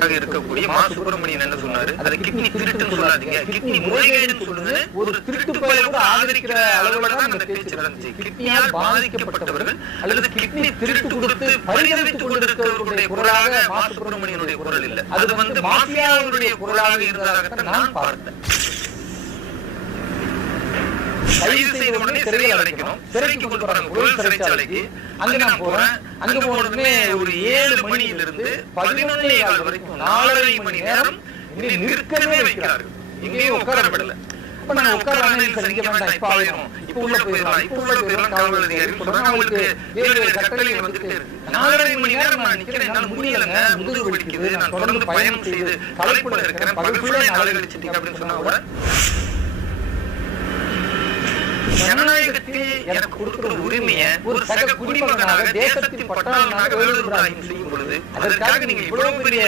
இருக்கக்கூடிய மா சுப்பிரமணியன் என்ன சொன்னாரு, அதை கிட்னி திருட்டுன்னு சொல்லாதீங்க, கிட்னி முறைகேடுன்னு சொல்லுங்க. ஒரு திருட்டு பயில கூட ஆதரிக்கிற அளவுல தான் அந்த பேச்சு நடந்துச்சு. கிட்னியால் பாதிக்கப்பட்டவர்கள் அல்லது கிட்னி திருட்டு கொடுத்து பரிதவித்துக் கொண்டிருக்கிறவர்களுடைய குரலாக மா சுப்பிரமணியனுடைய குரல் இல்ல. அது மாஃபியாவுடைய குரலாக இருந்ததாகத்தான் நான் பார்த்தேன். கைது செய்த உடனே சிறையில் அடைக்கணும், சிறைக்கு கொண்டு போறாங்க புழல் சிறைச்சாலைக்கு. அங்க நான் போறேன். அங்க போனதுமே ஒரு 7 மணியிலிருந்து 11:15 வரைக்கும் 4.5 மணி நேரம் நிற்கவே வைக்கிறார்கள். எங்கேயும் உட்கார விடல. அப்ப நான் உட்காரானே சரிக்க வேண்டாம், இப்ப ஆயிரும், இப்ப உள்ள போயிடலாம் காவல் அதிகாரி சொல்றாங்க. அவங்களுக்கு வேறு கட்டளைகள் வந்துட்டே இருக்கு. 4.5 மணி நேரம் நான் நிக்கிறேன், என்னால முடியலங்க, முதுகு வலிக்குது, நான் தொடர்ந்து பயணம் செய்து களைப்புல இருக்கிறேன், பகல் ஃபுல்லா நாளை கழிச்சிட்டீங்க அப்படின்னு சொன்னா கூட ஜனநாயகத்தில் எனக்கு கொடுக்கிற உரிமையை ஒரு சக குடிமகனாக தேசத்தின் பட்டாளனாக வேலூர் செய்யும் பொழுது அதற்காக நீங்க இவ்வளவு பெரிய